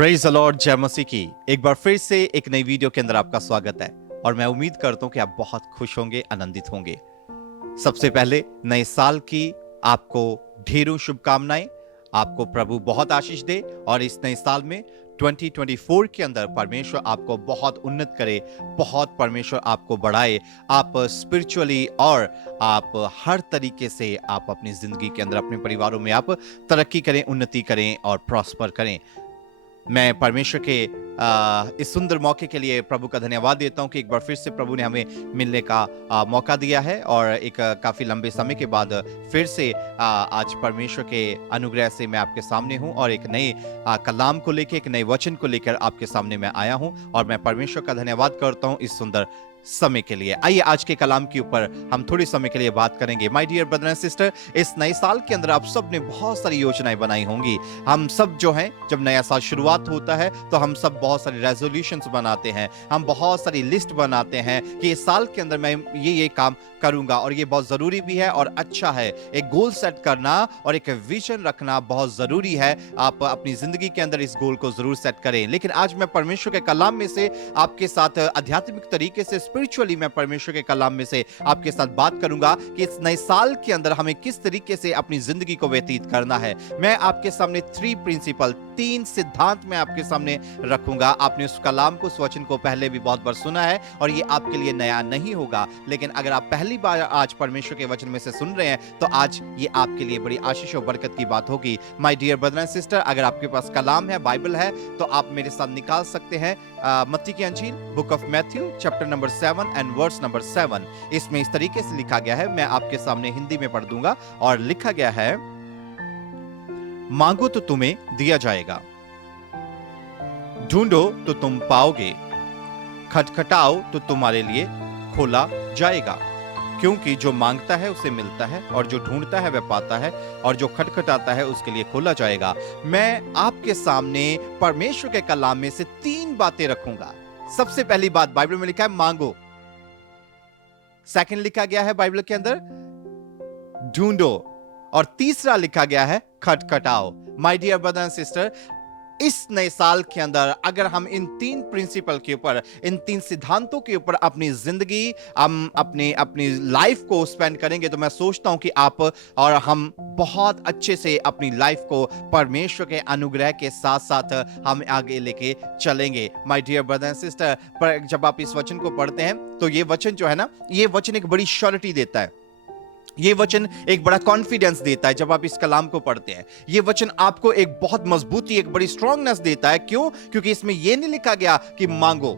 Praise the Lord, जय मसीह की। एक बार फिर से एक नई वीडियो के अंदर आपका स्वागत है और मैं उम्मीद करता हूं कि आप बहुत खुश होंगे, आनंदित होंगे। सबसे पहले नए साल की आपको ढेरों शुभकामनाएं। आपको प्रभु बहुत आशीष दे और इस नए साल में 2024 के अंदर परमेश्वर आपको बहुत उन्नत करे, बहुत परमेश्वर आपको बढ़ाए। आप स्पिरिचुअली और आप हर तरीके से आप अपनी जिंदगी के अंदर, अपने परिवारों में आप तरक्की करें, उन्नति करें और प्रॉस्पर करें। मैं परमेश्वर के इस सुंदर मौके के लिए प्रभु का धन्यवाद देता हूं कि एक बार फिर से प्रभु ने हमें मिलने का मौका दिया है और एक काफी लंबे समय के बाद फिर से आज परमेश्वर के अनुग्रह से मैं आपके सामने हूं और एक नए कलाम को लेकर, एक नए वचन को लेकर आपके सामने मैं आया हूं और मैं परमेश्वर का धन्यवाद करता हूं इस सुंदर समय के लिए। आइए आज के कलाम के ऊपर हम थोड़ी समय के लिए बात करेंगे। My dear brother and sister, इस नए साल के अंदर आप सब ने बहुत सारी योजनाएं बनाई होंगी। हम सब जो हैं, जब नया साल शुरुआत होता है तो हम सब बहुत सारी रेजोल्यूशंस बनाते हैं, हम बहुत सारी लिस्ट बनाते हैं कि इस साल के अंदर मैं ये काम करूंगा और ये बहुत जरूरी भी है और अच्छा है। एक गोल सेट करना और एक विजन रखना बहुत जरूरी है। आप अपनी जिंदगी के अंदर इस गोल को जरूर सेट करें। लेकिन आज मैं परमेश्वर के कलाम में से आपके साथ आध्यात्मिक तरीके से, स्पिरिचुअली मैं परमेश्वर के कलाम में से आपके साथ बात करूंगा कि इस नए साल के अंदर हमें किस तरीके से अपनी जिंदगी को व्यतीत करना है। मैं आपके सामने 3 प्रिंसिपल, 3 सिद्धांत मैं आपके सामने रखूंगा। आपने उस कलाम को, उस वचन को पहले भी बहुत बार सुना है और ये आपके लिए नया नहीं होगा। लेकिन अगर आप पहली बार आज परमेश्वर के वचन में से सुन रहे हैं तो आज ये आपके लिए बड़ी आशीष और बरकत की बात होगी। My dear brother and sister, अगर आपके पास कलाम है, बाइबल है, तो आप मेरे साथ निकाल सकते हैं मत्ती की अंजील, book of Matthew, chapter number 7 and verse number 7। इसमें इस तरीके से लिखा गया है, मैं आपके सामने हिंदी में पढ़ दूंगा और लिखा गया है, मांगो तो तुम्हें दिया जाएगा, ढूंढो तो तुम पाओगे, खटखटाओ तो तुम्हारे लिए खोला जाएगा। क्योंकि जो मांगता है उसे मिलता है और जो ढूंढता है वह पाता है और जो खटखटाता है उसके लिए खोला जाएगा। मैं आपके सामने परमेश्वर के कलाम में से 3 बातें रखूंगा। सबसे पहली बात, बाइबल में लिखा है मांगो। सेकंड लिखा गया है बाइबल के अंदर ढूंढो और तीसरा लिखा गया है खटखटाओ। My dear brother and sister, इस नए साल के अंदर अगर हम इन 3 प्रिंसिपल के ऊपर, इन 3 सिद्धांतों के ऊपर अपनी जिंदगी, हम अपनी लाइफ को स्पेंड करेंगे तो मैं सोचता हूं कि आप और हम बहुत अच्छे से अपनी लाइफ को परमेश्वर के अनुग्रह के साथ साथ हम आगे लेके चलेंगे। My dear brother and sister, पर जब आप इस वचन को पढ़ते हैं तो ये वचन जो है ना, ये वचन एक बड़ी श्योरिटी देता है, ये वचन एक बड़ा कॉन्फिडेंस देता है। जब आप इस कलाम को पढ़ते हैं, ये वचन आपको एक बहुत मजबूती, एक बड़ी स्ट्रांगनेस देता है। क्यों? क्योंकि इसमें यह नहीं लिखा गया कि मांगो,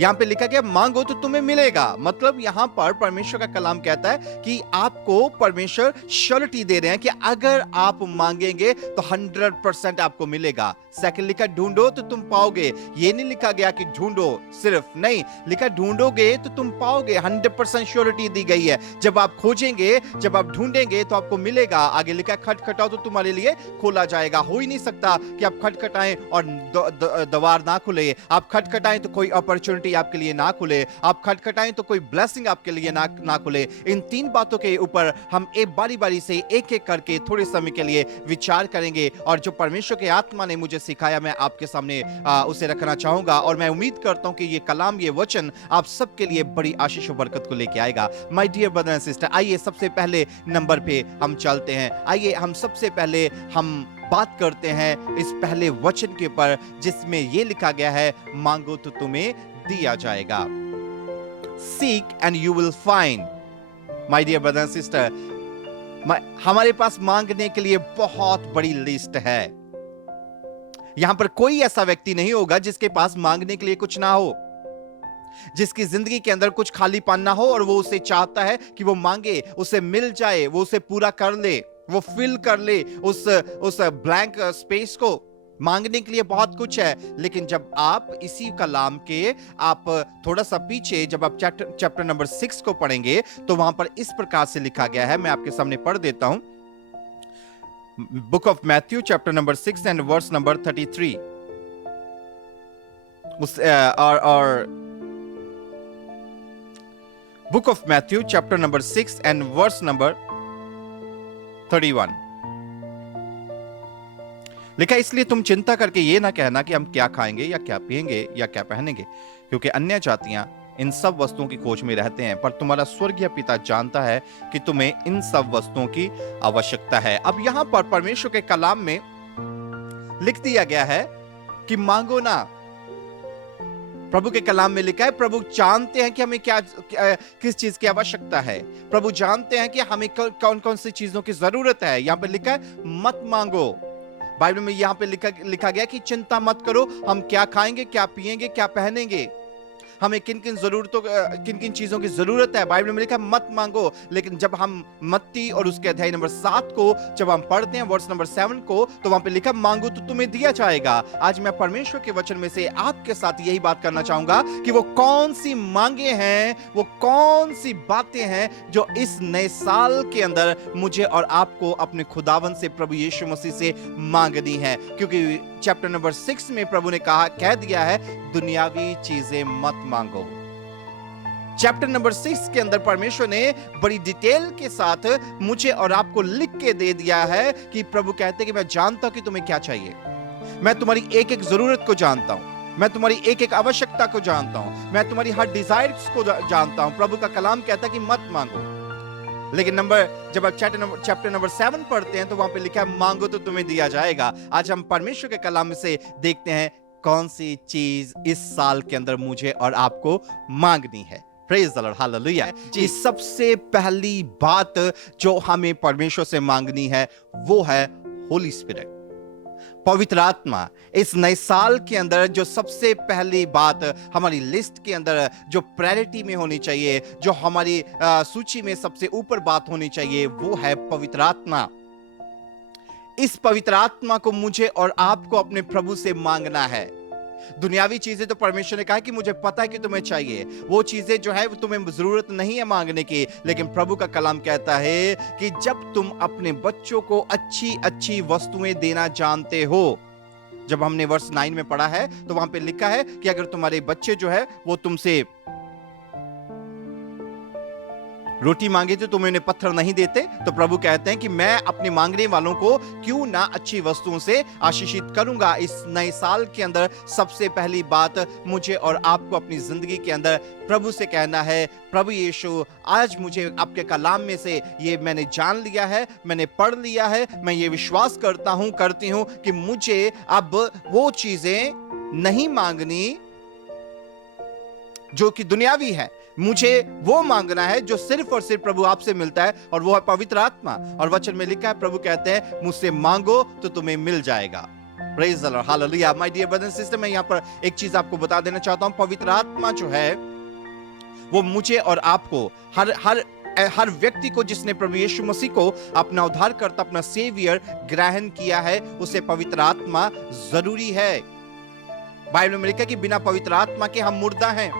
यहां पे लिखा गया मांगो तो तुम्हें मिलेगा। मतलब यहां पर परमेश्वर का कलाम कहता है कि आपको परमेश्वर श्योरिटी दे रहे हैं कि अगर आप मांगेंगे तो 100% आपको मिलेगा। सेकंड लिखा ढूंढो तो तुम पाओगे। ये नहीं लिखा गया कि ढूंढो सिर्फ, नहीं, लिखा ढूंढोगे तो तुम पाओगे। 100% श्योरिटी दी गई है। जब आप खोजेंगे, जब आप ढूंढेंगे तो आपको मिलेगा। आगे लिखा खटखटाओ तो तुम्हारे लिए खोला जाएगा। हो ही नहीं सकता कि आप खटखटाएं और द्वार ना खुले। आप खटखटाएं तो कोई अपॉर्चुनिटी आपके लिए ना खुले। आप खटखटाएं तो कोई ब्लेसिंग आपके लिए ना खुले। इन 3 बातों के ऊपर हम एक बारी बारी से एक एक करके थोड़े समय के लिए विचार करेंगे और जो परमेश्वर के आत्मा ने मुझे सिखाया मैं आपके सामने उसे रखना चाहूंगा और मैं उम्मीद करता हूं कि ये कलाम, ये वचन आप सबके लिए बड़ी आशीष और बरकत को लेके आएगा। My dear brother and sister, आइए सबसे पहले नंबर पे हम चलते हैं। आइए हम सबसे पहले हम बात करते हैं इस पहले वचन के ऊपर जिसमें यह लिखा गया है, मांगो तो तुम्हें दिया जाएगा। Seek and you will find. My dear brother and sister, हमारे पास मांगने के लिए बहुत बड़ी लिस्ट है। यहां पर कोई ऐसा व्यक्ति नहीं होगा जिसके पास मांगने के लिए कुछ ना हो, जिसकी जिंदगी के अंदर कुछ खालीपन ना हो और वो उसे चाहता है कि वो मांगे, उसे मिल जाए, वो उसे पूरा कर ले, वो फिल कर ले उस ब्लैंक स्पेस को। मांगने के लिए बहुत कुछ है। लेकिन जब आप इसी कलाम के आप थोड़ा सा पीछे, जब आप चैप्टर नंबर 6 को पढ़ेंगे तो वहां पर इस प्रकार से लिखा गया है, मैं आपके सामने पढ़ देता हूं। Book of Matthew chapter number 6 and verse number 33। और book of Matthew chapter number 6 and verse number 31 लिखा है, इसलिए तुम चिंता करके ये ना कहना कि हम क्या खाएंगे या क्या पिएंगे या क्या पहनेंगे, क्योंकि अन्य जातियां इन सब वस्तुओं की खोज में रहते हैं, पर तुम्हारा स्वर्गीय पिता जानता है कि तुम्हें इन सब वस्तुओं की आवश्यकता है। अब यहां पर परमेश्वर के कलाम में लिख दिया गया है कि मांगो ना। प्रभु के कलाम में लिखा है, प्रभु जानते हैं कि हमें किस चीज की आवश्यकता है। प्रभु जानते हैं कि हमें कौन कौन सी चीजों की जरूरत है। यहां पे लिखा है मत मांगो। बाइबल में यहां पे लिखा गया कि चिंता मत करो, हम क्या खाएंगे, क्या पिएंगे, क्या पहनेंगे, हमें किन किन चीजों की जरूरत है। बाइबल में लिखा है मत मांगो। लेकिन जब हम मत्ती और उसके अध्याय नंबर 7 को जब हम पढ़ते हैं, वर्स नंबर 7 को, तो वहां पे लिखा मांगो तो तुम्हें दिया जाएगा। आज मैं परमेश्वर के वचन में से आपके साथ यही बात करना चाहूंगा कि वो कौन सी मांगे हैं, वो कौन सी बातें हैं जो इस नए साल के अंदर मुझे और आपको अपने खुदावन से, प्रभु यीशु मसीह से मांगनी है। क्योंकि चैप्टर नंबर 6 में प्रभु ने कह दिया है, दुनियावी चीजें मत मांगो। चैप्टर नंबर 6 के अंदर परमेश्वर ने बड़ी डिटेल के साथ मुझे और आपको लिख के दे दिया है कि प्रभु कहते हैं कि मैं जानता हूं कि तुम्हें क्या चाहिए, मैं तुम्हारी एक एक जरूरत को जानता हूं, मैं तुम्हारी एक एक आवश्यकता को जानता हूं, मैं तुम्हारी हर डिजायर्स को जानता हूं। प्रभु का कलाम कहता है कि मत मांगो। लेकिन जब आप चैप्टर नंबर 7 पढ़ते हैं तो वहां पे लिखा है मांगो तो तुम्हें दिया जाएगा। आज हम परमेश्वर के कलाम से देखते हैं कौन सी चीज इस साल के अंदर मुझे और आपको मांगनी है। Praise the Lord, hallelujah. जी, सबसे पहली बात जो हमें परमेश्वर से मांगनी है वो है होली स्पिरिट, पवित्र आत्मा। इस नए साल के अंदर जो सबसे पहली बात हमारी लिस्ट के अंदर जो प्रायोरिटी में होनी चाहिए, जो हमारी सूची में सबसे ऊपर बात होनी चाहिए, वो है पवित्र आत्मा। इस पवित्र आत्मा को मुझे और आपको अपने प्रभु से मांगना है। दुनियावी चीजें तो परमेश्वर ने कहा कि मुझे पता है कि तुम्हें चाहिए, वो चीजें जो है वो तुम्हें जरूरत नहीं है मांगने की। लेकिन प्रभु का कलाम कहता है कि जब तुम अपने बच्चों को अच्छी अच्छी वस्तुएं देना जानते हो, जब हमने वर्स 9 में पढ़ा है तो वहां पे लिखा है कि अगर तुम्हारे बच्चे जो है वो तुमसे रोटी मांगे तो तुम उन्हें पत्थर नहीं देते, तो प्रभु कहते हैं कि मैं अपने मांगने वालों को क्यों ना अच्छी वस्तुओं से आशीषित करूंगा। इस नए साल के अंदर सबसे पहली बात मुझे और आपको अपनी जिंदगी के अंदर प्रभु से कहना है, प्रभु यीशु आज मुझे आपके कलाम में से ये मैंने जान लिया है, मैंने पढ़ लिया है, मैं ये विश्वास करती हूं कि मुझे अब वो चीजें नहीं मांगनी जो कि दुनियावी है, मुझे वो मांगना है जो सिर्फ और सिर्फ प्रभु आपसे मिलता है, और वो है पवित्र आत्मा। और वचन में लिखा है, प्रभु कहते हैं मुझसे मांगो तो तुम्हें मिल जाएगा। Praise the Lord, hallelujah. My dear brothers and sister, मैं यहां पर एक चीज आपको बता देना चाहता हूं। पवित्र आत्मा जो है वो मुझे और आपको, हर व्यक्ति को जिसने प्रभु यीशु मसीह को अपना उद्धारकर्ता, अपना सेवियर ग्रहण किया है, उसे पवित्र आत्मा जरूरी है। बाइबल में लिखा है कि बिना पवित्र आत्मा के हम मुर्दा हैं।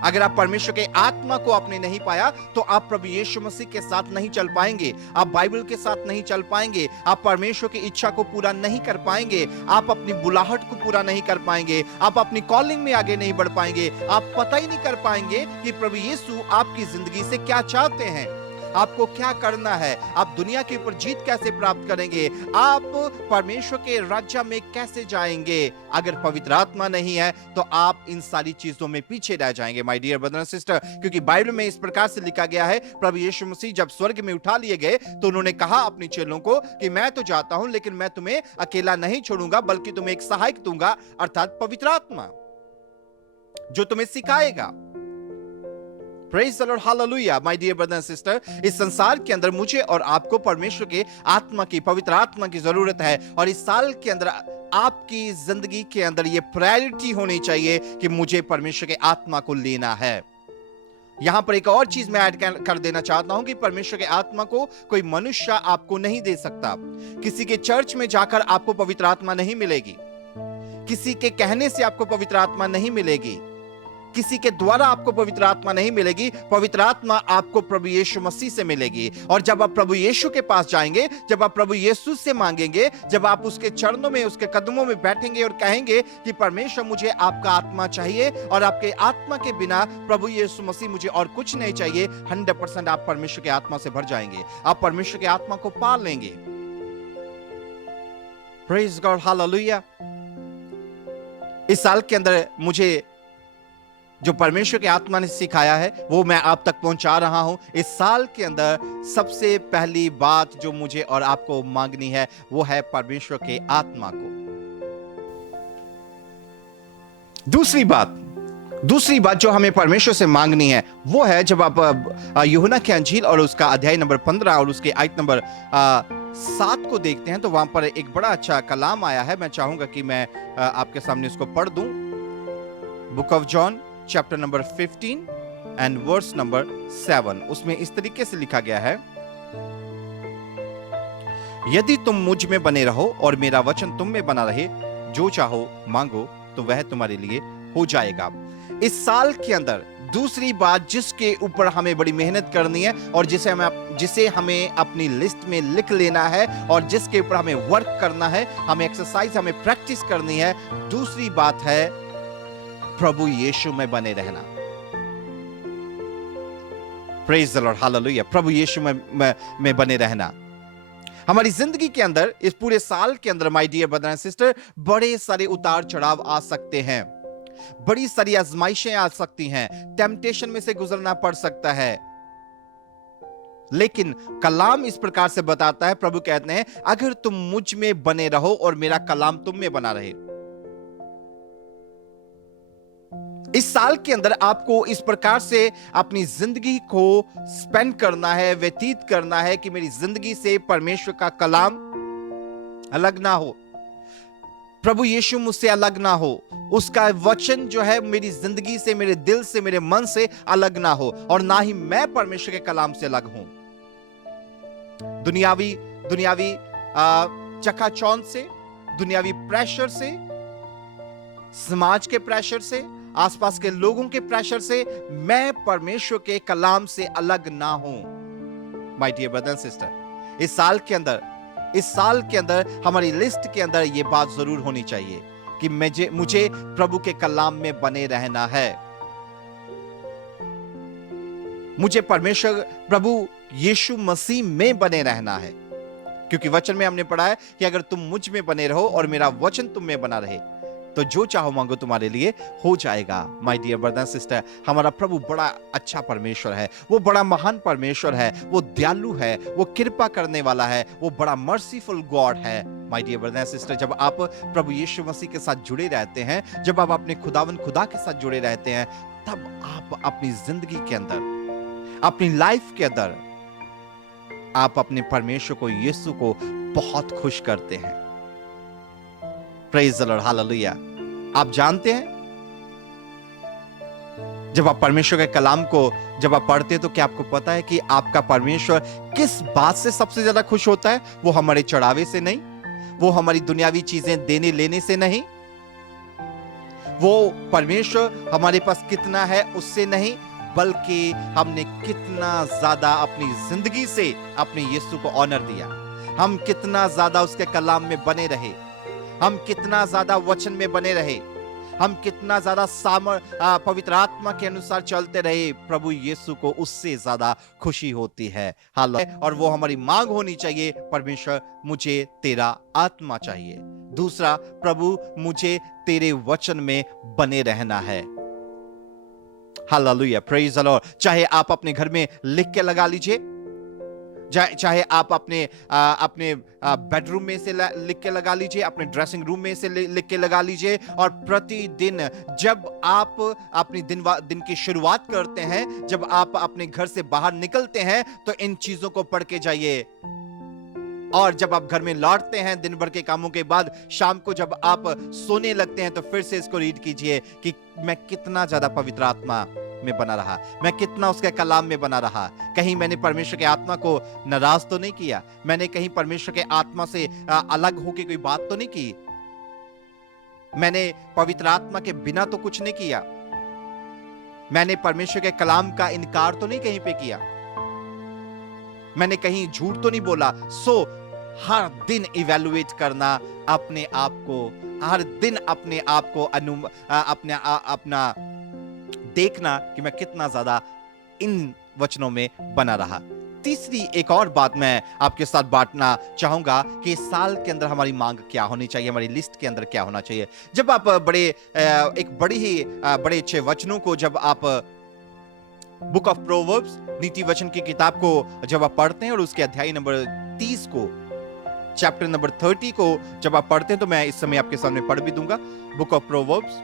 अगर आप परमेश्वर के आत्मा को आपने नहीं पाया तो आप प्रभु यीशु मसीह के साथ नहीं चल पाएंगे, आप बाइबल के साथ नहीं चल पाएंगे, आप परमेश्वर की इच्छा को पूरा नहीं कर पाएंगे, आप अपनी बुलाहट को पूरा नहीं कर पाएंगे, आप अपनी कॉलिंग में आगे नहीं बढ़ पाएंगे, आप पता ही नहीं कर पाएंगे कि प्रभु यीशु आपकी जिंदगी से क्या चाहते हैं, आपको क्या करना है, आप दुनिया के ऊपर जीत कैसे प्राप्त करेंगे, आप परमेश्वर के राज्य में कैसे जाएंगे। अगर पवित्र आत्मा नहीं है तो आप इन सारी चीजों में पीछे रह जाएंगे my dear brother and sister. क्योंकि बाइबल में इस प्रकार से लिखा गया है, प्रभु यीशु मसीह जब स्वर्ग में उठा लिए गए तो उन्होंने कहा अपने चेलों को कि मैं तो जाता हूं लेकिन मैं तुम्हें अकेला नहीं छोड़ूंगा, बल्कि तुम्हें एक सहायक दूंगा, अर्थात पवित्र आत्मा, जो तुम्हें सिखाएगा। Praise the Lord, hallelujah, my dear brother and sister। इस संसार के अंदर मुझे और आपको परमेश्वर के आत्मा की, पवित्र आत्मा की जरूरत है। और इस साल के अंदर आपकी जिंदगी के अंदर ये प्रायोरिटी होनी चाहिए कि मुझे परमेश्वर के आत्मा को लेना है। यहां पर एक और चीज मैं ऐड कर देना चाहता हूं कि परमेश्वर के आत्मा को कोई मनुष्य आपको नहीं दे सकता। किसी के चर्च में जाकर आपको पवित्र आत्मा नहीं मिलेगी, किसी के कहने से आपको पवित्र आत्मा नहीं मिलेगी, किसी के द्वारा आपको पवित्र आत्मा नहीं मिलेगी। पवित्र आत्मा आपको प्रभु यीशु मसीह से मिलेगी। और जब आप प्रभु यीशु के पास जाएंगे, जब आप प्रभु यीशु से मांगेंगे, जब आप उसके चरणों में, उसके कदमों में बैठेंगे और कहेंगे कि परमेश्वर मुझे आपका आत्मा चाहिए और आपके आत्मा के बिना प्रभु यीशु मसीह मुझे और कुछ नहीं चाहिए, 100% आप परमेश्वर के आत्मा से भर जाएंगे, आप परमेश्वर के आत्मा को पा लेंगे। Praise God, hallelujah. इस साल के अंदर मुझे जो परमेश्वर की आत्मा ने सिखाया है वो मैं आप तक पहुंचा रहा हूं। इस साल के अंदर सबसे पहली बात जो मुझे और आपको मांगनी है वो है परमेश्वर के आत्मा को। दूसरी बात जो हमें परमेश्वर से मांगनी है वो है, जब आप यूहन्ना के अंजील और उसका अध्याय नंबर 15 और उसके आयत नंबर 7 को देखते हैं तो वहां पर एक बड़ा अच्छा कलाम आया है। मैं चाहूंगा कि मैं आपके सामने उसको पढ़ दूं। Book of John chapter number 15 and verse number 7, उसमें इस तरीके से लिखा गया है, यदि तुम मुझ में बने रहो और मेरा वचन तुम में बना रहे, जो चाहो मांगो तो वह तुम्हारे लिए हो जाएगा। इस साल के अंदर दूसरी बात जिसके ऊपर हमें बड़ी मेहनत करनी है और जिसे हमें अपनी लिस्ट में लिख लेना है और जिसके ऊपर हमें वर्क करना है, हमें एक्सरसाइज, हमें प्रैक्टिस करनी है, दूसरी बात है प्रभु यीशु में बने रहना। Praise the Lord, hallelujah. प्रभु यीशु में बने रहना। हमारी जिंदगी के अंदर इस पूरे साल के अंदर my dear brother and sister बड़े सारे उतार चढ़ाव आ सकते हैं, बड़ी सारी आजमाइशें आ सकती हैं, टेम्पटेशन में से गुजरना पड़ सकता है। लेकिन कलाम इस प्रकार से बताता है, प्रभु कहते हैं अगर तुम मुझ में बने रहो और मेरा कलाम तुम में बना रहे। इस साल के अंदर आपको इस प्रकार से अपनी जिंदगी को स्पेंड करना है, व्यतीत करना है कि मेरी जिंदगी से परमेश्वर का कलाम अलग ना हो, प्रभु यीशु मुझसे अलग ना हो, उसका वचन जो है मेरी जिंदगी से, मेरे दिल से, मेरे मन से अलग ना हो, और ना ही मैं परमेश्वर के कलाम से अलग हूं। दुनियावी चकाचौंध से, दुनियावी प्रेशर से, समाज के प्रेशर से, आसपास के लोगों के प्रेशर से मैं परमेश्वर के कलाम से अलग ना हूं। My dear brother and sister, इस साल के अंदर हमारी लिस्ट के अंदर यह बात जरूर होनी चाहिए कि मुझे प्रभु के कलाम में बने रहना है। मुझे परमेश्वर प्रभु यीशु मसीह में बने रहना है, क्योंकि वचन में हमने पढ़ा है कि अगर तुम मुझ में बने रहो और मेरा वचन तुम में बना रहे तो जो चाहो मांगो तुम्हारे लिए हो जाएगा। My dear brother and sister, हमारा प्रभु बड़ा अच्छा परमेश्वर है, वो बड़ा महान परमेश्वर है, वो दयालु है, वो कृपा करने वाला है, वो बड़ा मर्सीफुल गॉड है। My dear brother and sister, जब आप प्रभु यीशु मसीह के साथ जुड़े रहते हैं, जब आप अपने खुदा के साथ जुड़े रहते हैं, तब आप अपनी जिंदगी के अंदर, अपनी लाइफ के अंदर आप अपने परमेश्वर को, यीशु को बहुत खुश करते हैं। Praise the Lord, hallelujah. आप जानते हैं जब आप परमेश्वर के कलाम को जब आप पढ़ते हैं तो क्या आपको पता है कि आपका परमेश्वर किस बात से सबसे ज्यादा खुश होता है? वो हमारे चढ़ावे से नहीं, वो हमारी दुनियावी चीजें देने लेने से नहीं, वो परमेश्वर हमारे पास कितना है उससे नहीं, बल्कि हमने कितना ज्यादा अपनी जिंदगी से अपने यीशु को ऑनर दिया, हम कितना ज्यादा उसके कलाम में बने रहे, हम कितना ज्यादा वचन में बने रहे, हम कितना ज्यादा पवित्र आत्मा के अनुसार चलते रहे, प्रभु यीशु को उससे ज्यादा खुशी होती है। हालेलुया। और वो हमारी मांग होनी चाहिए, परमेश्वर मुझे तेरा आत्मा चाहिए। दूसरा, प्रभु मुझे तेरे वचन में बने रहना है। Hallelujah, praise the Lord. चाहे आप अपने घर में लिख के लगा लीजिए, चाहे आप अपने बेडरूम में से लिख के लगा लीजिए, अपने ड्रेसिंग रूम में से लिख के लगा लीजिए, और प्रतिदिन जब आप अपनी दिन की शुरुआत करते हैं, जब आप अपने घर से बाहर निकलते हैं, तो इन चीजों को पढ़ के जाइए। और जब आप घर में लौटते हैं दिन भर के कामों के बाद, शाम को जब आप सोने लगते हैं, तो फिर से इसको रीड कीजिए कि मैं कितना ज्यादा पवित्र आत्मा में बना रहा, मैं कितना उसके कलाम में बना रहा। कहीं मैंने परमेश्वर के आत्मा को नाराज तो नहीं किया, मैंने कहीं परमेश्वर के आत्मा से अलग होकर कोई बात तो नहीं की, मैंने पवित्र आत्मा के बिना तो कुछ नहीं किया, मैंने परमेश्वर के कलाम का इनकार तो नहीं कहीं पे किया, मैंने कहीं झूठ तो नहीं बोला। सो हर दिन इवैल्यूएट करना अपने आप को, हर दिन अपने आप को अपना देखना कि मैं कितना ज्यादा इन वचनों में बना रहा। तीसरी एक और बात मैं आपके साथ बांटना चाहूंगा कि इस साल के अंदर हमारी मांग क्या होनी चाहिए, हमारी लिस्ट के अंदर क्या होना चाहिए। जब आप एक बड़े अच्छे वचनों को जब आप बुक ऑफ प्रोवर्ब्स, नीति वचन की किताब को जब आप पढ़ते हैं और उसके अध्याय नंबर 30 को, चैप्टर नंबर 30 को जब आप पढ़ते हैं, तो मैं इस समय आपके सामने पढ़ भी दूंगा। बुक ऑफ प्रोवर्ब्स,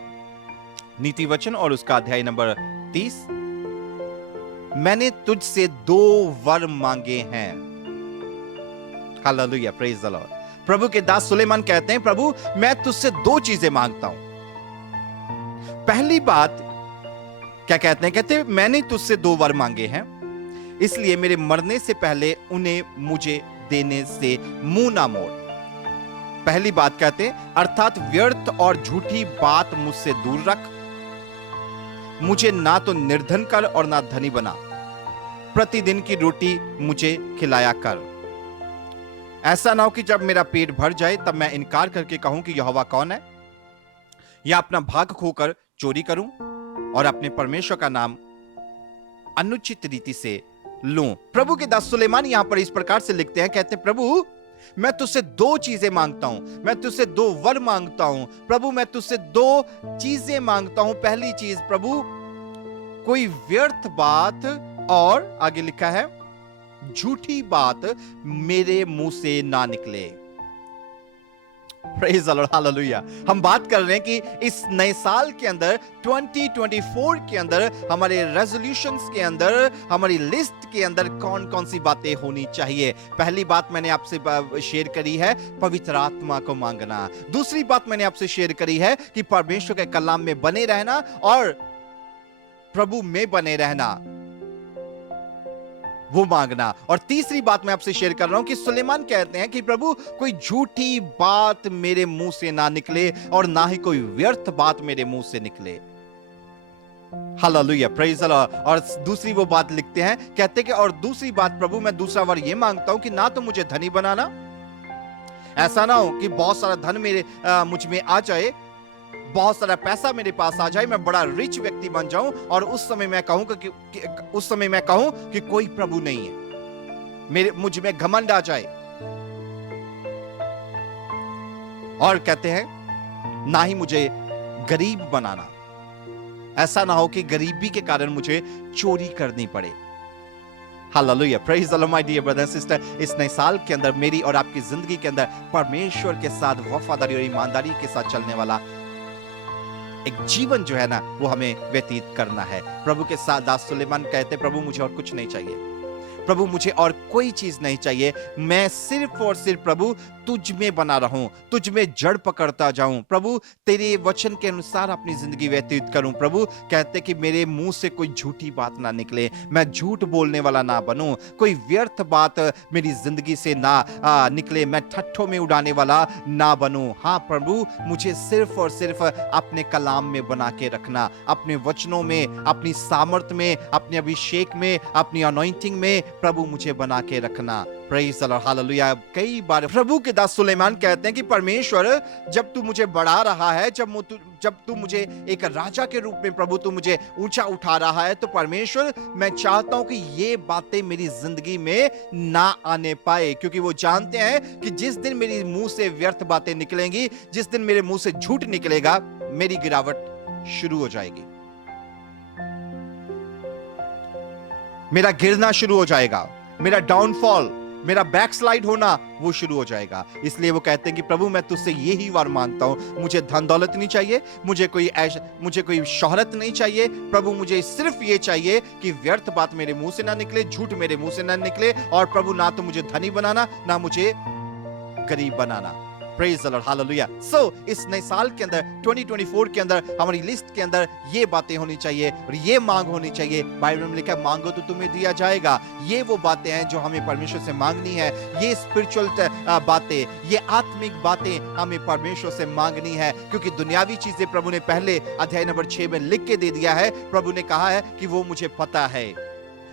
नीति वचन और उसका अध्याय नंबर 30। मैंने तुझसे 2 वर मांगे हैं। Hallelujah, praise the Lord. प्रभु के दास सुलेमान कहते हैं, प्रभु मैं तुझसे 2 चीजें मांगता हूं। पहली बात क्या कहते हैं? कहते हैं मैंने तुझसे 2 वर मांगे हैं, इसलिए मेरे मरने से पहले उन्हें मुझे देने से मुंह ना मोड़। पहली बात कहते हैं, अर्थात व्यर्थ और झूठी बात मुझसे दूर रख। मुझे ना तो निर्धन कर और ना धनी बना। प्रतिदिन की रोटी मुझे खिलाया कर। ऐसा ना हो कि जब मेरा पेट भर जाए तब मैं इनकार करके कहूं कि यहोवा कौन है, या अपना भाग खोकर चोरी करूं और अपने परमेश्वर का नाम अनुचित रीति से लूं। प्रभु के दास सुलेमान यहां पर इस प्रकार से लिखते हैं, कहते हैं प्रभु मैं तुझसे 2 चीजें मांगता हूं, मैं तुझसे 2 वर मांगता हूं। प्रभु मैं तुझसे 2 चीजें मांगता हूं। पहली चीज प्रभु, कोई व्यर्थ बात और आगे लिखा है झूठी बात मेरे मुंह से ना निकले। Praise the Lord, hallelujah. हम बात कर रहे हैं कि इस नए साल के अंदर 2024 के अंदर हमारे रेजोल्यूशंस के अंदर, हमारी लिस्ट के अंदर कौन कौन सी बातें होनी चाहिए। पहली बात मैंने आपसे शेयर करी है, पवित्र आत्मा को मांगना। दूसरी बात मैंने आपसे शेयर करी है कि परमेश्वर के कलाम में बने रहना और प्रभु में बने रहना, वो मांगना। और तीसरी बात मैं आपसे शेयर कर रहा हूं कि सुलेमान कहते हैं कि प्रभु कोई झूठी बात मेरे मुंह से ना निकले और ना ही कोई व्यर्थ बात मेरे मुंह से निकले। Hallelujah, praise the Lord. और दूसरी वो बात लिखते हैं, कहते हैं कि और दूसरी बात प्रभु मैं दूसरा वर ये मांगता हूं कि ना तो मुझे धनी बनाना, ऐसा ना हो कि बहुत सारा धन मुझ में आ जाए, बहुत सारा पैसा मेरे पास आ जाए, मैं बड़ा रिच व्यक्ति बन जाऊं और उस समय मैं कहूं कि कोई प्रभु नहीं है, मुझ में घमंड आ जाए। और कहते हैं ना ही मुझे गरीब बनाना, ऐसा ना हो कि गरीबी के कारण मुझे चोरी करनी पड़े। Hallelujah, praise the Lord my dear brother and sister. इस नए साल के अंदर मेरी और आपकी जिंदगी के अंदर परमेश्वर के साथ वफादारी और ईमानदारी के साथ चलने वाला एक जीवन जो है ना, वो हमें व्यतीत करना है। प्रभु के साथ दास सुलेमान कहते, प्रभु मुझे और कुछ नहीं चाहिए, प्रभु मुझे और कोई चीज नहीं चाहिए, मैं सिर्फ और सिर्फ प्रभु तुझ में बना रहूं, तुझ में जड़ पकड़ता जाऊं, प्रभु तेरे वचन के अनुसार अपनी जिंदगी व्यतीत करूं। प्रभु कहते कि मेरे मुंह से कोई झूठी बात ना निकले, मैं झूठ बोलने वाला ना बनूं, कोई व्यर्थ बात मेरी जिंदगी से ना निकले, मैं ठट्ठों में उड़ाने वाला ना बनूं। हाँ प्रभु, मुझे सिर्फ और सिर्फ अपने कलाम में बना के रखना, अपने वचनों में, अपनी सामर्थ में, अपने अभिषेक में, अपनी अनॉइंटिंग में प्रभु मुझे बना के रखना। Praise the Lord, hallelujah. कई बार प्रभु के दास सुलेमान कहते हैं कि परमेश्वर जब तू मुझे बढ़ा रहा है, जब तू मुझे एक राजा के रूप में प्रभु तू मुझे ऊंचा उठा रहा है, तो परमेश्वर मैं चाहता हूं कि ये बातें मेरी जिंदगी में ना आने पाए, क्योंकि वो जानते हैं कि जिस दिन मेरे मुंह से व्यर्थ बातें निकलेंगी, जिस दिन मेरे मुंह से झूठ निकलेगा, मेरी गिरावट शुरू हो जाएगी, मेरा गिरना शुरू हो जाएगा, मेरा डाउनफॉल, मेरा बैकस्लाइड होना वो शुरू हो जाएगा। इसलिए वो कहते हैं कि प्रभु मैं तुझसे यही वार मांगता हूं, मुझे धन दौलत नहीं चाहिए, मुझे कोई शोहरत नहीं चाहिए, प्रभु मुझे सिर्फ ये चाहिए कि व्यर्थ बात मेरे मुंह से ना निकले, झूठ मेरे मुंह से ना निकले, और प्रभु ना तो मुझे धनी बनाना, ना मुझे गरीब बनाना। Praise the Lord, hallelujah. So इस नए साल के अंदर 2024 के अंदर हमारी लिस्ट के अंदर ये बातें होनी चाहिए और ये मांग होनी चाहिए। बाइबल में लिखा है मांगो तो तुम्हें दिया जाएगा। ये वो बातें हैं जो हमें परमेश्वर से मांगनी है, ये स्पिरिचुअल बातें, ये आत्मिक बातें हमें परमेश्वर से मांगनी है, क्योंकि दुनियावी चीजें प्रभु ने पहले अध्याय नंबर 6 में लिख के दे दिया है। प्रभु ने कहा है कि वो मुझे पता है,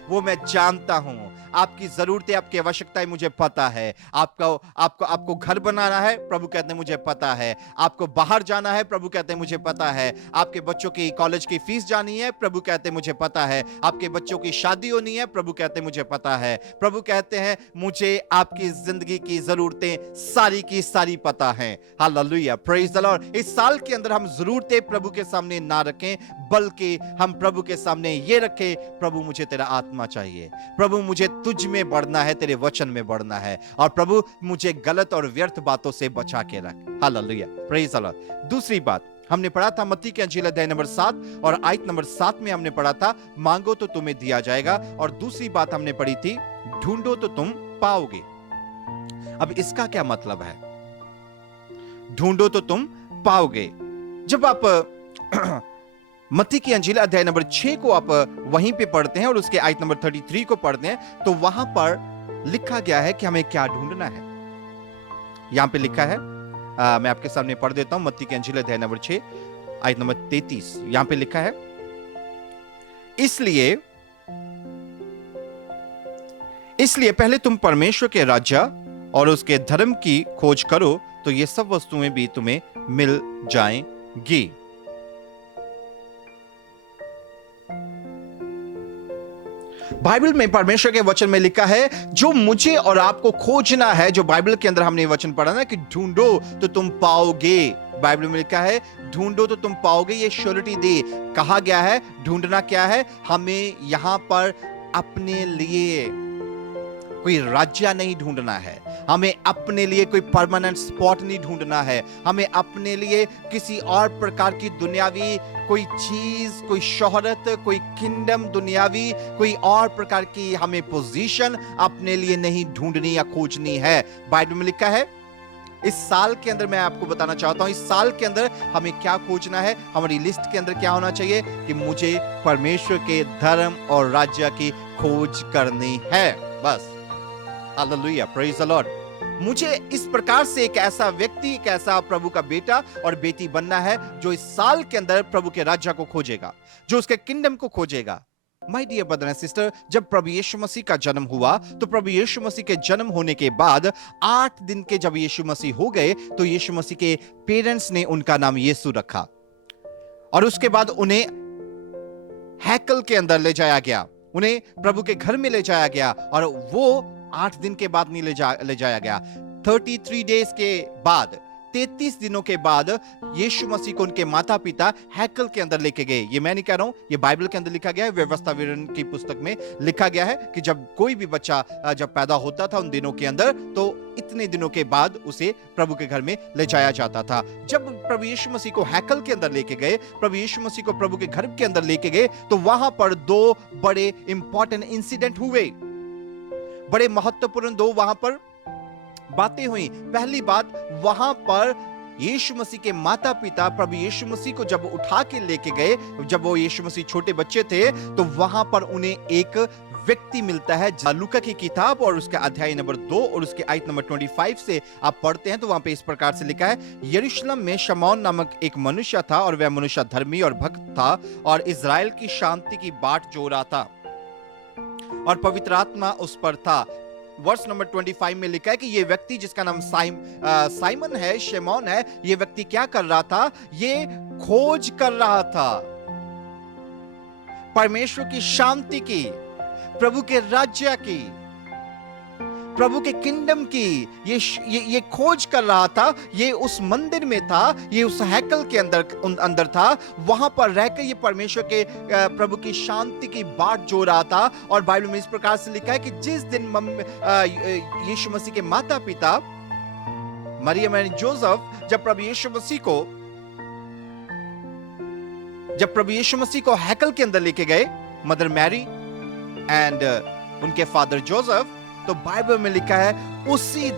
वो मैं जानता हूं। आपकी जरूरतें, आपकी आवश्यकताएं मुझे पता है। आपको आपको आपको घर बनाना है, प्रभु कहते हैं मुझे पता है। आपको बाहर जाना है, प्रभु कहते हैं मुझे पता है। आपके बच्चों की कॉलेज की फीस जानी है, प्रभु कहते हैं मुझे पता है। आपके बच्चों की शादी होनी है, प्रभु कहते हैं मुझे पता है। प्रभु कहते हैं मुझे आपकी जिंदगी की जरूरतें सारी की सारी पता है। Hallelujah, praise the Lord. इस साल के अंदर हम जरूरतें प्रभु के सामने ना रखें, बल्कि हम प्रभु के सामने ये रखें, प्रभु मुझे तेरा आत्मा चाहिए, प्रभु मुझे तुझ में बढ़ना है, तेरे वचन में बढ़ना है, और प्रभु मुझे गलत और व्यर्थ बातों से बचा के रख। Hallelujah, praise the Lord. दूसरी बात हमने पढ़ा था मत्ती के अंजील अध्याय नंबर 7 और आयत नंबर 7 में हमने पढ़ा था मांगो तो तुम्हें दिया जाएगा, और दूसरी बात हमने पढ़ी थी ढूंढो तो तुम पाओगे। अब इसका क्या मतलब है, ढूंढो तो तुम पाओगे? जब आप मत्ती की अंजील अध्याय नंबर 6 को आप वहीं पे पढ़ते हैं और उसके आयत नंबर 33 को पढ़ते हैं, तो वहां पर लिखा गया है कि हमें क्या ढूंढना है। यहां पे लिखा है, मैं आपके सामने पढ़ देता हूं, मत्ती की अंजील अध्याय नंबर 6 आयत नंबर 33। यहां पे लिखा है, इसलिए पहले तुम परमेश्वर के राज्य और उसके धर्म की खोज करो, तो ये सब वस्तुएं भी तुम्हें मिल जाएंगी। बाइबल में परमेश्वर के वचन में लिखा है, जो मुझे और आपको खोजना है, जो बाइबल के अंदर हमने वचन पढ़ा ना कि ढूंढो तो तुम पाओगे। बाइबल में लिखा है ढूंढो तो तुम पाओगे, ये श्योरिटी दे कहा गया है। ढूंढना क्या है? हमें यहां पर अपने लिए कोई राज्य नहीं ढूंढना है, हमें अपने लिए कोई परमानेंट स्पॉट नहीं ढूंढना है, हमें अपने लिए किसी और प्रकार की दुनियावी कोई चीज, कोई शोहरत, कोई किंगडम दुनियावी, कोई और प्रकार की हमें पोजीशन अपने लिए नहीं ढूंढनी या खोजनी है। बाइबल में लिखा है इस साल के अंदर, मैं आपको बताना चाहता हूं, इस साल के अंदर हमें क्या खोजना है, हमारी लिस्ट के अंदर क्या होना चाहिए कि मुझे परमेश्वर के धर्म और राज्य की खोज करनी है, बस। Hallelujah, praise the Lord. मुझे इस प्रकार से एक ऐसा व्यक्ति, एक ऐसा प्रभु का बेटा और बेटी बनना है जो इस साल के अंदर प्रभु के राज्य को खोजेगा, जो उसके किंगडम को खोजेगा। My dear brother and sister, जब प्रभु यीशु मसीह का जन्म हुआ, तो प्रभु यीशु मसीह के जन्म होने के बाद 8 दिन के जब यीशु मसीह हो गए, तो यीशु मसीह के पेरेंट्स ने उनका नाम यीशु रखा, और उसके बाद उन्हें हैकल के अंदर ले जाया गया, उन्हें प्रभु के घर में ले जाया गया, और वो 8 दिन के बाद नहीं ले जाया गया। 33 डेज के बाद, 33 दिनों के बाद यीशु मसीह को उनके माता पिता हैकल के अंदर लेके गए। ये मैं नहीं कह रहा हूं, ये बाइबल के अंदर लिखा गया है, व्यवस्था विवरण की पुस्तक में लिखा गया है कि जब कोई भी बच्चा जब पैदा होता था उन दिनों के अंदर, तो इतने दिनों के बाद उसे प्रभु के घर में ले जाया जाता था। जब प्रभु यीशु मसीह को हैकल के अंदर लेके गए, प्रभु यीशु मसीह को प्रभु के घर के अंदर लेके गए, तो वहां पर 2 बड़े इंपॉर्टेंट इंसिडेंट हुए, बड़े महत्वपूर्ण 2 वहां पर बातें हुई। पहली बात, वहां पर यीशु मसीह के माता पिता प्रभु यीशु मसीह को जब उठा के लेके गए, जब वो यीशु मसीह छोटे बच्चे थे, तो वहां पर उन्हें एक व्यक्ति मिलता है। लूका की किताब और उसका अध्याय नंबर 2 और उसके आयत नंबर 25 से आप पढ़ते हैं, तो वहां पे इस प्रकार से लिखा है, यरूशलेम में शमौन नामक एक मनुष्य था, और वह मनुष्य धर्मी और भक्त था, और इजराइल की शांति की बाट जो रहा था, और पवित्र आत्मा उस पर था। वर्स नंबर 25 में लिखा है कि ये व्यक्ति जिसका नाम साइमन है, शमौन है, ये व्यक्ति क्या कर रहा था? ये खोज कर रहा था परमेश्वर की शांति की, प्रभु के राज्य की, प्रभु के किंगडम की। ये खोज कर रहा था। ये उस मंदिर में था, ये उस हैकल के अंदर था, वहां पर रहकर ये परमेश्वर के प्रभु की शांति की बाट जो रहा था। और बाइबल में इस प्रकार से लिखा है कि जिस दिन यीशु मसीह के माता पिता मरियम और जोसेफ जब प्रभु यीशु मसीह को हैकल के अंदर लेके गए, मदर मैरी एंड उनके फादर जोसेफ, तो बाइबल में लिखा है उसी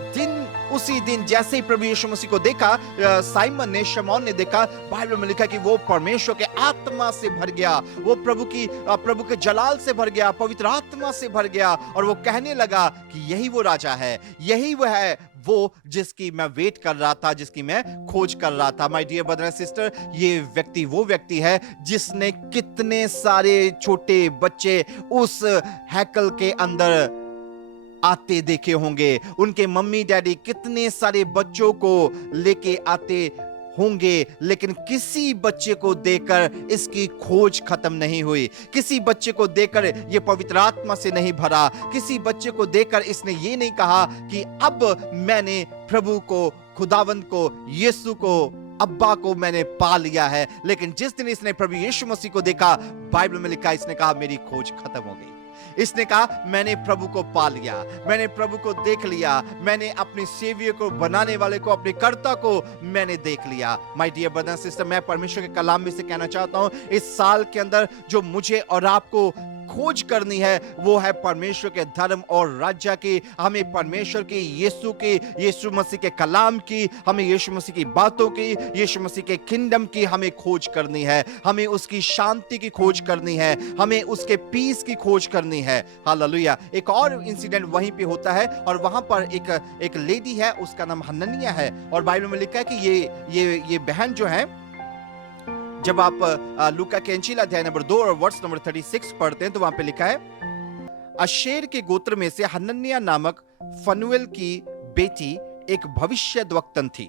दिन जैसे ही प्रभु यीशु मसीह को देखा, साइमन ने, शमौन ने देखा, बाइबल में लिखा कि वो परमेश्वर के आत्मा से भर गया, वो प्रभु के जलाल से भर गया, पवित्र आत्मा से भर गया, और वो कहने लगा कि यही वो राजा है, यही वो है, वो जिसकी मैं वेट कर रहा था, जिसकी मैं खोज कर रहा था। My dear brother and sister, ये व्यक्ति वो व्यक्ति है जिसने कितने सारे छोटे बच्चे उस हैकल के अंदर आते देखे होंगे, उनके मम्मी डैडी कितने सारे बच्चों को लेके आते होंगे, लेकिन किसी बच्चे को देखकर इसकी खोज खत्म नहीं हुई, किसी बच्चे को देखकर ये पवित्र आत्मा से नहीं भरा, किसी बच्चे को देखकर इसने ये नहीं कहा कि अब मैंने प्रभु को, खुदावंद को, यीशु को, अब्बा को मैंने पा लिया है। लेकिन जिस दिन इसने प्रभु यीशु मसीह को देखा, बाइबल में लिखा, इसने कहा मेरी खोज खत्म हो गई। इसने कहा मैंने प्रभु को पा लिया, मैंने प्रभु को देख लिया, मैंने अपने सेवियर को, बनाने वाले को, अपने कर्ता को मैंने देख लिया। My dear brother and sister, मैं परमेश्वर के कलाम में से कहना चाहता हूं, इस साल के अंदर जो मुझे और आपको खोज करनी है वो है परमेश्वर के धर्म और राज्य की। हमें परमेश्वर की, यीशु मसीह के कलाम की, हमें यीशु मसीह की बातों की, यीशु मसीह के किंगडम की हमें खोज करनी है। हमें उसकी शांति की खोज करनी है, हमें उसके पीस की खोज करनी है। हालेलुया। एक और इंसिडेंट वहीं पे होता है और वहां पर एक लेडी है, उसका नाम हनन्याह है, और बाइबल में लिखा है कि ये बहन जो है, जब आप लूका के इंजील अध्याय नंबर 2 और वर्स नंबर 36 पढ़ते हैं तो वहां पे लिखा है, आशेर के गोत्र में से हनन्याह नामक फनुएल की बेटी एक भविष्यद्वक्तन थी।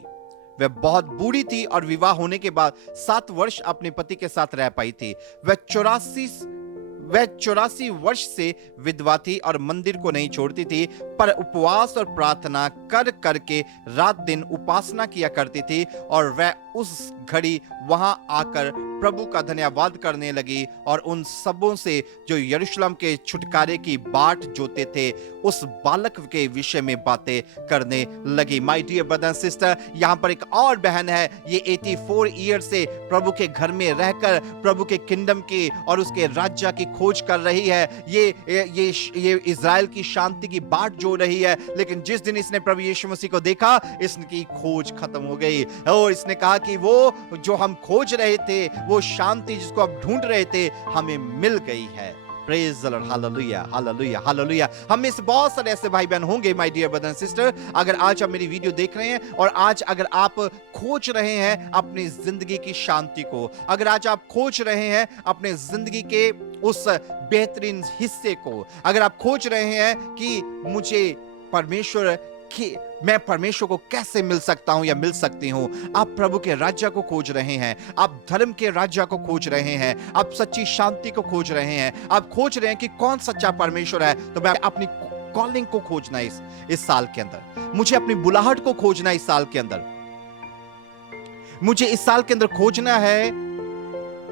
वह बहुत बूढ़ी थी और विवाह होने के बाद 7 वर्ष अपने पति के साथ रह पाई थी। वह 84 वर्ष से विधवा थी और मंदिर को नहीं छोड़ती थी, पर उपवास और प्रार्थना कर करके रात दिन उपासना किया करती थी। और वह उस घड़ी वहां आकर प्रभु का धन्यवाद करने लगी और उन सबों से जो यरूशलेम के छुटकारे की बाट जोते थे उस बालक के विषय में बातें करने लगी। My dear brother and sister, यहाँ पर एक और बहन है, ये 84 ईयर से प्रभु के घर में रहकर प्रभु के किंगडम की और उसके राज्य की खोज कर रही है। ये इज़राइल की शांति की बाट जो रही है, लेकिन जिस दिन इसने प्रभु यीशु मसीह को देखा, इसकी खोज खत्म हो गई और इसने कहा कि वो जो हम खोज रहे थे, वो शांति जिसको हम ढूंढ रहे थे, हमें मिल गई है। Praise the Lord, hallelujah, hallelujah, hallelujah. हम में से बहुत सारे ऐसे भाई बहन होंगे my dear brother and sister, अगर आज आप मेरी वीडियो देख रहे हैं और आज अगर आप खोज रहे हैं अपनी जिंदगी की शांति को, अगर आज आप खोज रहे हैं अपने जिंदगी के उस बेहतरीन हिस्से को, अगर आप खोज रहे हैं कि मुझे परमेश्वर कि मैं परमेश्वर को कैसे मिल सकता हूं या मिल सकती हूं, आप प्रभु के राज्य को खोज रहे हैं, आप धर्म के राज्य को खोज रहे हैं, आप सच्ची शांति को खोज रहे हैं, आप खोज रहे हैं कि कौन सच्चा परमेश्वर है, तो मैं अपनी कॉलिंग को खोजना इस साल के अंदर, मुझे अपनी बुलाहट को खोजना इस साल के अंदर, मुझे इस साल के अंदर खोजना है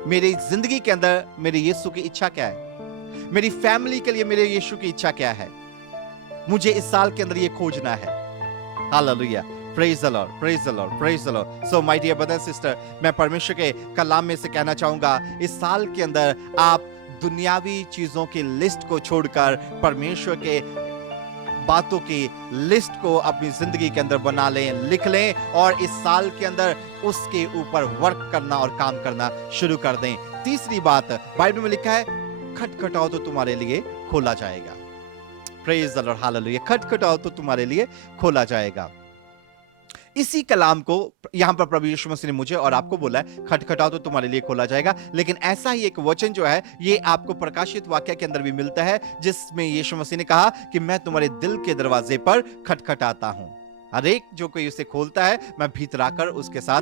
मेरी जिंदगी के अंदर मेरे यीशु की इच्छा क्या है, मेरी फैमिली के लिए मेरे यीशु की इच्छा क्या है, मुझे इस साल के अंदर ये खोजना है। Hallelujah, praise the Lord, praise the Lord, praise the Lord. So my dear brother sister, मैं परमेश्वर के कलाम में से कहना चाहूंगा, इस साल के अंदर आप दुनियावी चीजों की लिस्ट को छोड़कर परमेश्वर के बातों की लिस्ट को अपनी जिंदगी के अंदर बना लें, लिख लें और इस साल के अंदर उसके ऊपर वर्क करना और काम करना शुरू कर दें। तीसरी बात, बाइबल में लिखा है, खटखटाओ तो तुम्हारे लिए खोला जाएगा। Praise the Lord, hallelujah. खटखटाओ तो तुम्हारे लिए खोला जाएगा। इसी कलाम को यहां पर प्रभु यीशु मसीह ने मुझे और आपको बोला है, खटखटाओ तो तुम्हारे लिए खोला जाएगा। लेकिन ऐसा ही एक वचन जो है, ये आपको प्रकाशित वाक्य के अंदर भी मिलता है, जिसमें यीशु मसीह ने कहा कि मैं तुम्हारे दिल के दरवाजे पर खटखटाता हूं, हर एक जो कोई उसे खोलता है मैं भीतर आकर उसके साथ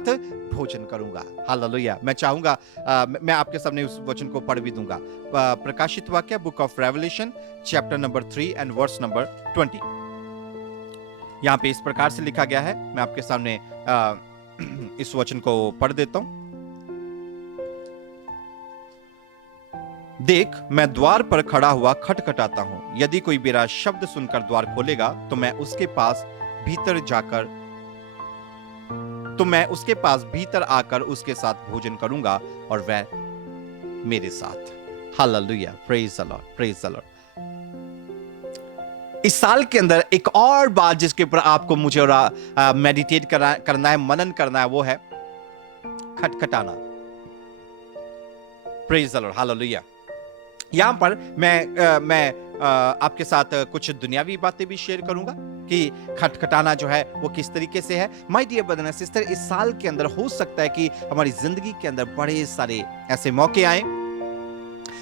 भोजन करूंगा। हालेलुया। मैं चाहूंगा मैं आपके सामने उस वचन को पढ़ भी दूंगा। प्रकाशित वाक्य, book of Revelation, chapter number 3 and verse number 20। यहां पे इस प्रकार से लिखा गया है, मैं आपके सामने इस वचन को पढ़ देता हूं। देख, मैं द्वार पर खड़ा हुआ खटखटाता हूं, यदि कोई मेरा शब्द सुनकर द्वार खोलेगा तो मैं उसके पास भीतर आकर उसके साथ भोजन करूंगा और वह मेरे साथ। Hallelujah, praise the Lord, praise the Lord. इस साल के अंदर एक और बात जिसके ऊपर आपको मुझे और मेडिटेट करना है, मनन करना है, वो है खटखटाना। Praise the Lord, hallelujah. यहां पर मैं आपके साथ कुछ दुनियावी बातें भी शेयर करूंगा कि खटखटाना जो है वो किस तरीके से है। My dear brother and sister, इस साल के अंदर हो सकता है कि हमारी जिंदगी के अंदर बड़े सारे ऐसे मौके आए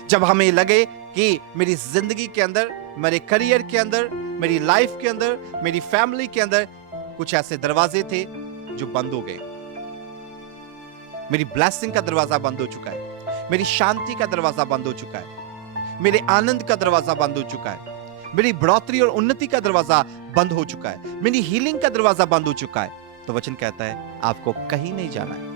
जब हमें लगे कि मेरी जिंदगी के अंदर, मेरे करियर के अंदर, मेरी लाइफ के अंदर, मेरी फैमिली के अंदर कुछ ऐसे दरवाजे थे जो बंद हो गए। मेरी ब्लेसिंग का दरवाजा बंद हो चुका है, मेरी शांति का दरवाजा बंद हो चुका है, मेरे आनंद का दरवाजा बंद हो चुका है, मेरी बढ़ोतरी और उन्नति का दरवाजा बंद हो चुका है, मेरी हीलिंग का दरवाजा बंद हो चुका है। तो वचन कहता है आपको कहीं नहीं जाना है,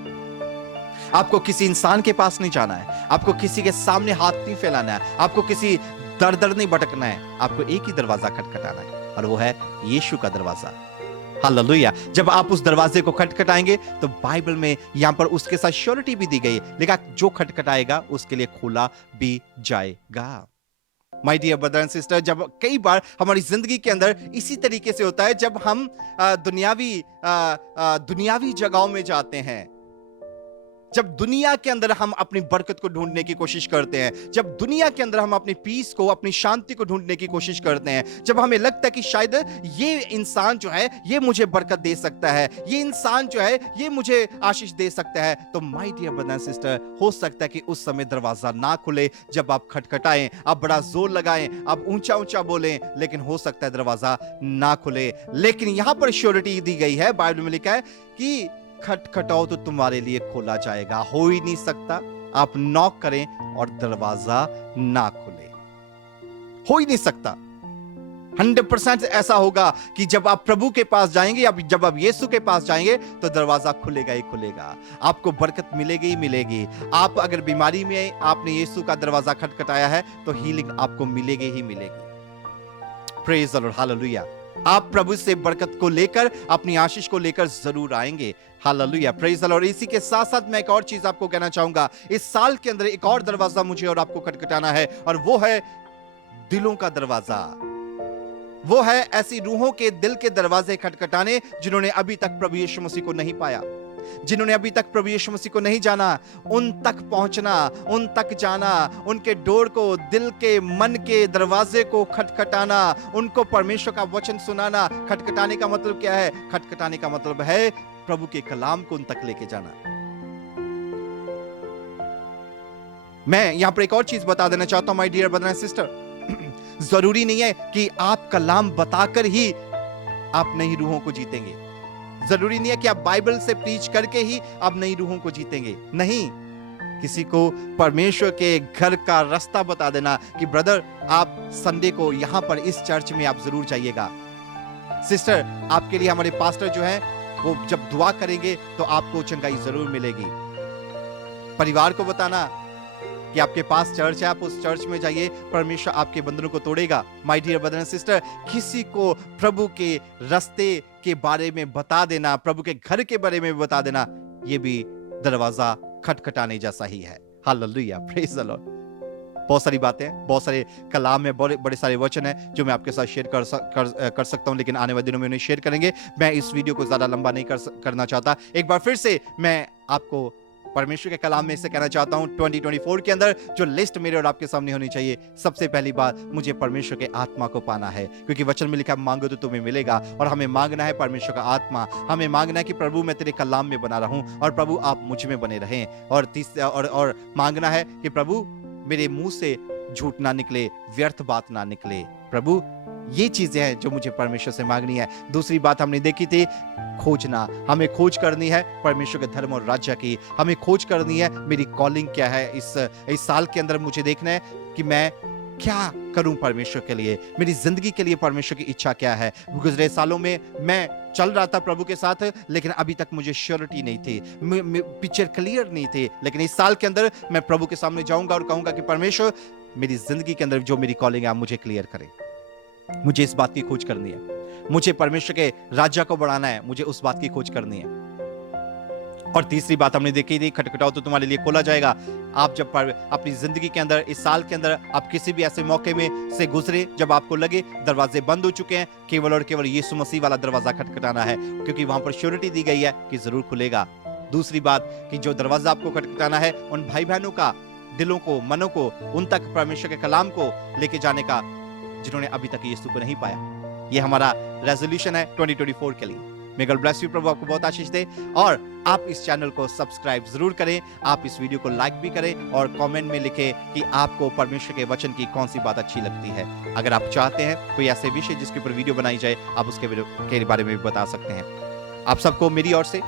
आपको किसी इंसान के पास नहीं जाना है, आपको किसी के सामने हाथ नहीं फैलाना है, आपको किसी दर दर नहीं भटकना है। आपको एक ही दरवाजा खटखटाना है और वो है यीशु का दरवाजा। हालेलुया। जब आप उस दरवाजे को खटखटाएंगे तो बाइबल में यहां पर उसके साथ श्योरिटी भी दी गई है, लेकिन जो खटखटाएगा उसके लिए खोला भी जाएगा। My dear brother and sister, जब कई बार हमारी जिंदगी के अंदर इसी तरीके से होता है, जब हम दुनियावी जगहों में जाते हैं, जब दुनिया के अंदर हम अपनी बरकत को ढूंढने की कोशिश करते हैं, जब दुनिया के अंदर हम अपनी पीस को, अपनी शांति को ढूंढने की कोशिश करते हैं, जब हमें लगता है कि शायद ये इंसान जो है ये मुझे बरकत दे सकता है, ये इंसान जो है ये मुझे आशीष दे सकता है, तो my dear brother and sister, हो सकता है कि उस समय दरवाजा ना खुले। जब आप खटखटाएं, आप बड़ा जोर लगाएं, आप ऊंचा ऊंचा बोलें, लेकिन हो सकता है दरवाजा ना खुले। लेकिन यहां पर श्योरिटी दी गई है, बाइबल में लिखा है कि खटखटाओ तो तुम्हारे लिए खोला जाएगा। हो ही नहीं सकता आप नॉक करें और दरवाजा ना खुले, हो ही नहीं सकता। 100% ऐसा होगा कि जब आप प्रभु के पास जाएंगे या जब आप यीशु के पास जाएंगे तो दरवाजा खुलेगा ही खुलेगा, आपको बरकत मिलेगी ही मिलेगी। आप अगर बीमारी में आपने यीशु का दरवाजा खटखटाया है तो हीलिंग आपको मिलेगी ही मिलेगी। Praise the Lord, hallelujah. आप प्रभु से बरकत को लेकर, अपनी आशीष को लेकर जरूर आएंगे। Hallelujah, praise the Lord. इसी के साथ साथ मैं एक और चीज आपको कहना चाहूंगा। इस साल के अंदर एक और दरवाजा मुझे और आपको खटखटाना है, और वो है दिलों का दरवाजा। वो है ऐसी रूहों के दिल के दरवाजे खटखटाने जिन्होंने अभी तक प्रभु यीशु मसीह को नहीं पाया, जिन्होंने अभी तक प्रभु यीशु मसीह को नहीं जाना। उन तक पहुंचना, उन तक जाना, उनके डोर को, दिल के, मन के दरवाजे को खटखटाना, उनको परमेश्वर का वचन सुनाना। खटखटाने का मतलब क्या है? खटखटाने का मतलब है प्रभु के कलाम को उन तक लेके जाना। मैं यहां पर एक और चीज बता देना चाहता हूं my dear brother and sister, जरूरी नहीं है कि आप कलाम बताकर ही आप नई रूहों को जीतेंगे। जरूरी नहीं है कि आप बाइबल से प्रीच करके ही आप नई रूहों को जीतेंगे। नहीं, किसी को परमेश्वर के घर का रास्ता बता देना कि ब्रदर आप संडे को यहां पर इस चर्च में आप जरूर जाइएगा। सिस्टर, आपके लिए हमारे पास्टर जो है वो जब दुआ करेंगे तो आपको चंगाई जरूर मिलेगी। परिवार को बताना कि आपके पास चर्च है, आप उस चर्च में जाइए, परमेश्वर आपके बंधनों को तोड़ेगा। My dear brother and sister, किसी को प्रभु के रास्ते के बारे में बता देना, प्रभु के घर के बारे में बता देना, ये भी दरवाजा खटखटाने जैसा ही है। Hallelujah, praise the Lord. बहुत सारी बातें हैं, बहुत सारे कलाम में बड़े सारे वचन हैं जो मैं आपके साथ शेयर कर सकता हूं, लेकिन आने वाले दिनों में उन्हें शेयर करेंगे। मैं इस वीडियो को ज्यादा लंबा नहीं करना चाहता। एक बार फिर से मैं आपको परमेश्वर के कलाम में से कहना चाहता हूं, 2024 के अंदर जो लिस्ट मेरे और आपके सामने होनी चाहिए, सबसे पहली बात, मुझे परमेश्वर के आत्मा को पाना है, क्योंकि वचन में लिखा मांगो तो तुम्हें मिलेगा। और हमें मांगना है परमेश्वर का आत्मा। हमें मांगना है कि प्रभु मैं तेरे कलाम में बना रहूं और प्रभु आप मुझ में बने रहें। और मांगना है कि प्रभु मेरे मुंह से झूठ ना निकले, व्यर्थ बात ना निकले। प्रभु ये चीजें हैं जो मुझे परमेश्वर से मांगनी है। दूसरी बात हमने देखी थी, खोजना। हमें खोज करनी है परमेश्वर के धर्म और राज्य की। हमें खोज करनी है मेरी कॉलिंग क्या है। इस साल के अंदर मुझे देखना है कि मैं क्या करूं परमेश्वर के लिए, मेरी जिंदगी के लिए परमेश्वर की इच्छा क्या है। गुजरे सालों में मैं चल रहा था प्रभु के साथ, लेकिन अभी तक मुझे श्योरिटी नहीं थी, पिक्चर क्लियर नहीं थी। लेकिन इस साल के अंदर मैं प्रभु के सामने जाऊंगा और कहूंगा कि परमेश्वर मेरी जिंदगी के अंदर जो मेरी कॉलिंग है आप मुझे क्लियर करें। मुझे इस बात की खोज करनी है, मुझे परमेश्वर के राज्य को बढ़ाना है, मुझे उस बात की खोज करनी है। और तीसरी बात हमने देखी थी, खटखटाओ तो तुम्हारे लिए खोला जाएगा। आप जब अपनी जिंदगी के अंदर, इस साल के अंदर आप किसी भी ऐसे मौके में से गुजरे जब आपको लगे दरवाजे बंद हो चुके हैं, केवल और केवल यीशु मसीह वाला दरवाजा खटखटाना है, क्योंकि वहां पर श्योरिटी दी गई है कि जरूर खुलेगा। दूसरी बात कि जो दरवाजा आपको खटखटाना है, उन भाई बहनों का दिलों को, मनों को उन तक परमेश्वर के कलाम को लेके जाने का जिन्होंने अभी तक यीशु को नहीं पाया। ये हमारा रेजोल्यूशन है 2024 के लिए। मे गॉड ब्लेस यू, प्रभु आपको बहुत आशीष दे। और आप इस चैनल को सब्सक्राइब जरूर करें, आप इस वीडियो को लाइक भी करें और कमेंट में लिखें कि आपको परमेश्वर के वचन की कौन सी बात अच्छी लगती है। अगर आप चाहते हैं कोई ऐसे विषय जिसके ऊपर वीडियो बनाई जाए, आप उसके के बारे में भी बता सकते हैं। आप सबको मेरी ओर से,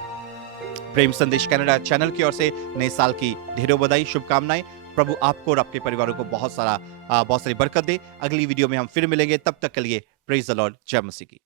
प्रेम संदेश कनाडा चैनल की ओर से नए साल की ढेरों बधाई, शुभकामनाएं। प्रभु आपको और आपके परिवारों को बहुत सारी बरकत दे। अगली वीडियो में हम फिर मिलेंगे, तब तक के लिए प्रेज द लॉर्ड, जय मसीह की।